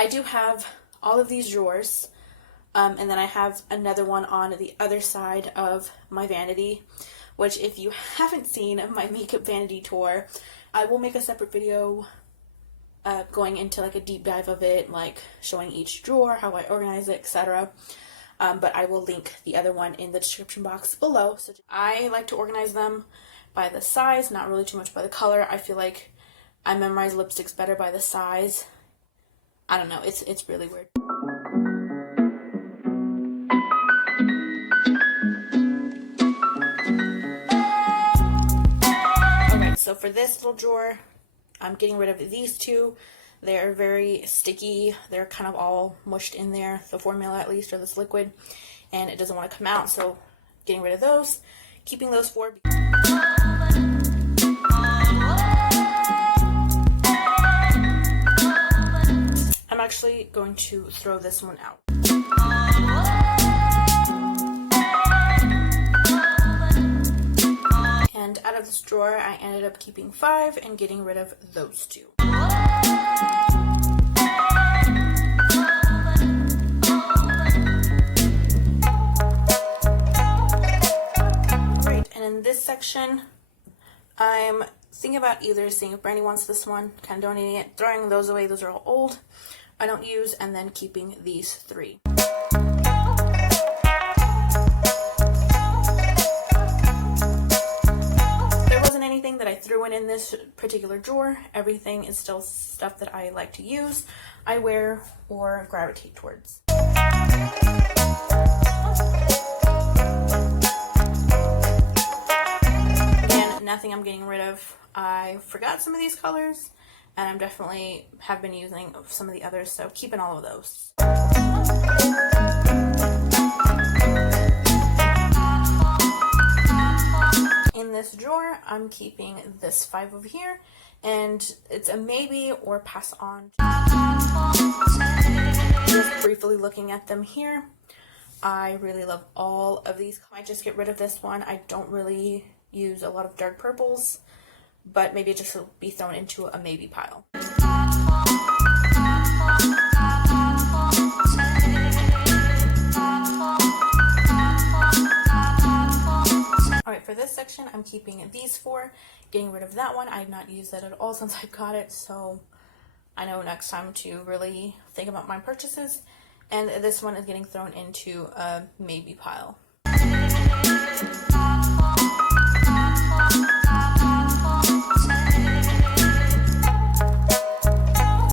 I do have all of these drawers, and then I have another one on the other side of my vanity, which if you haven't seen my makeup vanity tour, I will make a separate video going into like a deep dive of it, like showing each drawer, how I organize it, etc. But I will link the other one in the description box below. So I like to organize them by the size, not really too much by the color. I feel like I memorize lipsticks better by the size. I don't know, it's really weird. Alright, so for this little drawer, I'm getting rid of these two. They're very sticky. They're kind of all mushed in there, the formula at least, or this liquid, and it doesn't want to come out, so getting rid of those. Keeping those four. I'm actually going to throw this one out. And out of this drawer, I ended up keeping 5 and getting rid of those 2. Alright, and in this section, I'm thinking about either seeing if Brandy wants this one, kind of donating it, throwing those away, those are all old, I don't use, and then keeping these 3. Anything that I threw in this particular drawer. Everything is still stuff that I like to use, I wear, or gravitate towards. Again, nothing I'm getting rid of. I forgot some of these colors, and I'm definitely have been using some of the others, so keeping all of those. In this drawer, I'm keeping this 5 over here, and it's a maybe or pass on. Just briefly looking at them here, I really love all of these. I might just get rid of this one. I don't really use a lot of dark purples, but maybe it just will be thrown into a maybe pile. Alright, for this section, I'm keeping these 4, getting rid of that one. I've not used that at all since I got it, so I know next time to really think about my purchases. And this one is getting thrown into a maybe pile.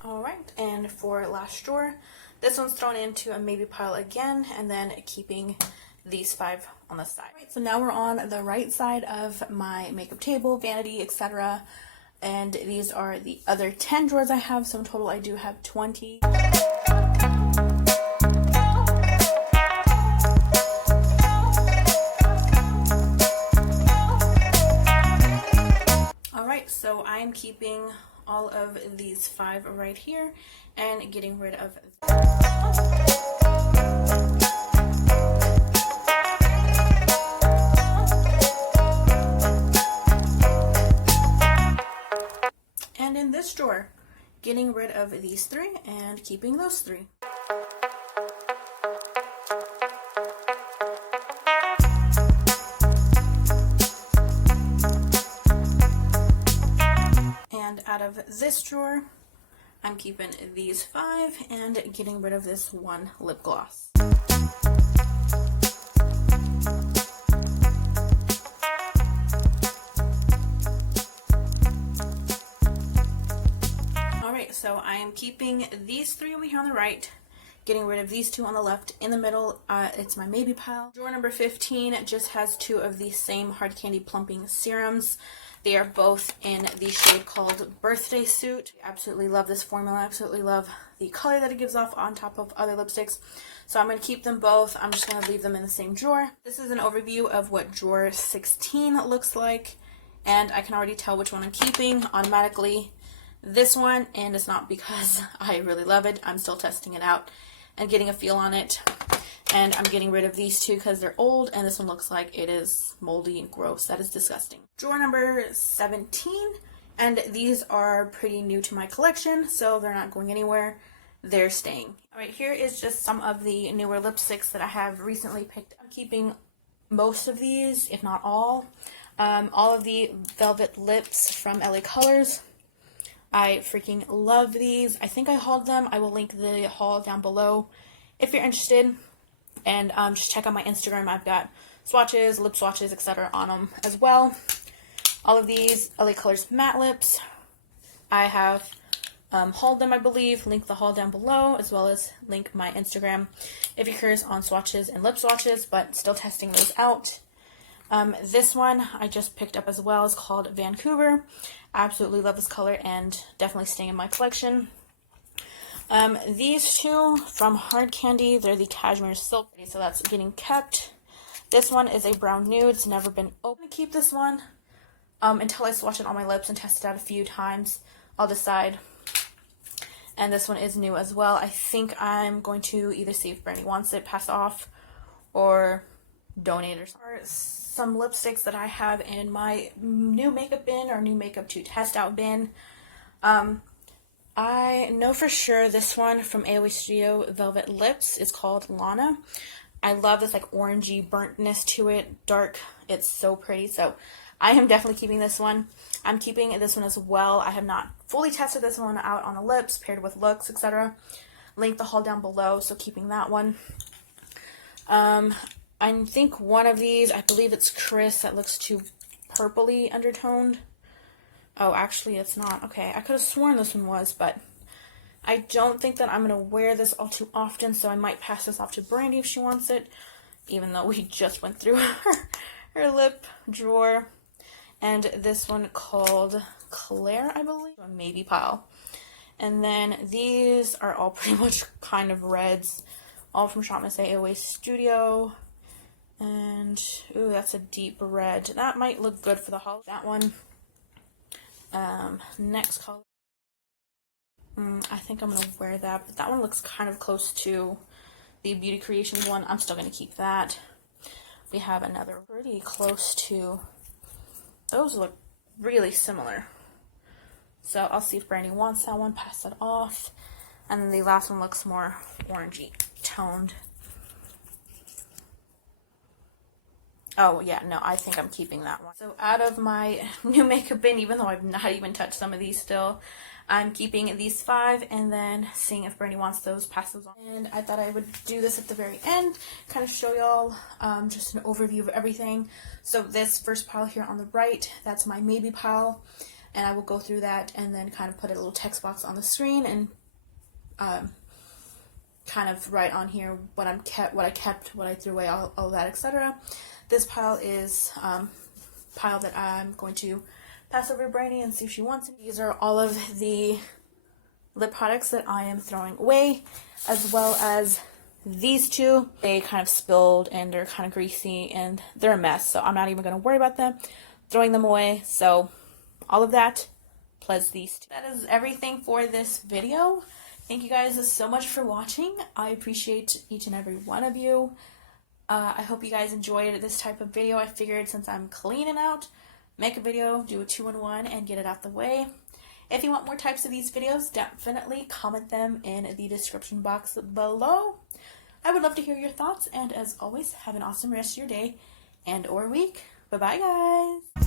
Alright, and for last drawer, this one's thrown into a maybe pile again, and then keeping these 5 on the side. Right, so now we're on the right side of my makeup table, vanity, etc. And these are the other 10 drawers I have, so in total I do have 20. Alright, so I am keeping all of these 5 right here and getting rid of in this drawer, getting rid of these 3 and keeping those 3. And out of this drawer, I'm keeping these 5 and getting rid of this 1 lip gloss. So I am keeping these 3 over here on the right, getting rid of these 2 on the left. In the middle, it's my maybe pile. Drawer number 15 just has 2 of the same hard candy plumping serums. They are both in the shade called Birthday Suit. I absolutely love this formula. I absolutely love the color that it gives off on top of other lipsticks. So I'm going to keep them both. I'm just going to leave them in the same drawer. This is an overview of what drawer 16 looks like, and I can already tell which one I'm keeping automatically. This one, and it's not because I really love it. I'm still testing it out and getting a feel on it. And I'm getting rid of these 2 because they're old, and this one looks like it is moldy and gross. That is disgusting. Drawer number 17, and these are pretty new to my collection, so they're not going anywhere. they're staying. Alright, here is just some of the newer lipsticks that I have recently picked. I'm keeping most of these, if not all. All of the Velvet Lips from LA Colors. I freaking love these. I think I hauled them. I will link the haul down below if you're interested. And just check out my Instagram. I've got swatches, lip swatches, etc. on them as well. All of these LA Colors matte lips. I have hauled them, I believe. Link the haul down below, as well as link my Instagram if you're curious on swatches and lip swatches, but still testing those out. This one I just picked up as well. It's called Vancouver. Absolutely love this color and definitely staying in my collection. These two from Hard Candy, they're the Cashmere Silk, so that's getting kept. This one is a brown nude. It's never been open. I'm gonna keep this one until I swatch it on my lips and test it out a few times. I'll decide. And this one is new as well. I think I'm going to either see if Brandy wants it, pass off, or donate or something. Some lipsticks that I have in my new makeup bin or new makeup to test out bin. I know for sure this one from AOA Studio Velvet Lips is called Lana. I love this like orangey burntness to it, dark. It's so pretty. So I am definitely keeping this one. I'm keeping this one as well. I have not fully tested this one out on the lips, paired with looks, etc. Link the haul down below, so keeping that one. I think one of these, I believe it's Chris, that looks too purpley undertoned. Oh, actually it's not. Okay, I could have sworn this one was, but I don't think that I'm going to wear this all too often, so I might pass this off to Brandy if she wants it, even though we just went through her lip drawer. And this one called Claire, I believe, a maybe pile. And then these are all pretty much kind of reds, all from SHOPMISSA AOA Studio. And, ooh, that's a deep red. That might look good for the holiday. That one. Next color. I think I'm going to wear that, but that one looks kind of close to the Beauty Creations one. I'm still going to keep that. We have another pretty close to, those look really similar. So I'll see if Brandy wants that one, pass that off. And then the last one looks more orangey toned. Oh, yeah, no, I think I'm keeping that one. So out of my new makeup bin, even though I've not even touched some of these still, I'm keeping these 5 and then seeing if Brandy wants those, pass those on. And I thought I would do this at the very end, kind of show y'all just an overview of everything. So this first pile here on the right, that's my maybe pile. And I will go through that and then kind of put a little text box on the screen and kind of write on here what I kept, what I threw away, all that, etc. This pile is pile that I'm going to pass over to Brandy and see if she wants it. These are all of the lip products that I am throwing away, as well as these two. They kind of spilled and they're kind of greasy and they're a mess, so I'm not even going to worry about them, throwing them away. So all of that plus these two. That is everything for this video. Thank you guys so much for watching. I appreciate each and every one of you. I hope you guys enjoyed this type of video. I figured since I'm cleaning out, make a video, do a 2-in-1, and get it out the way. If you want more types of these videos, definitely comment them in the description box below. I would love to hear your thoughts, and as always, have an awesome rest of your day and or week. Bye-bye, guys!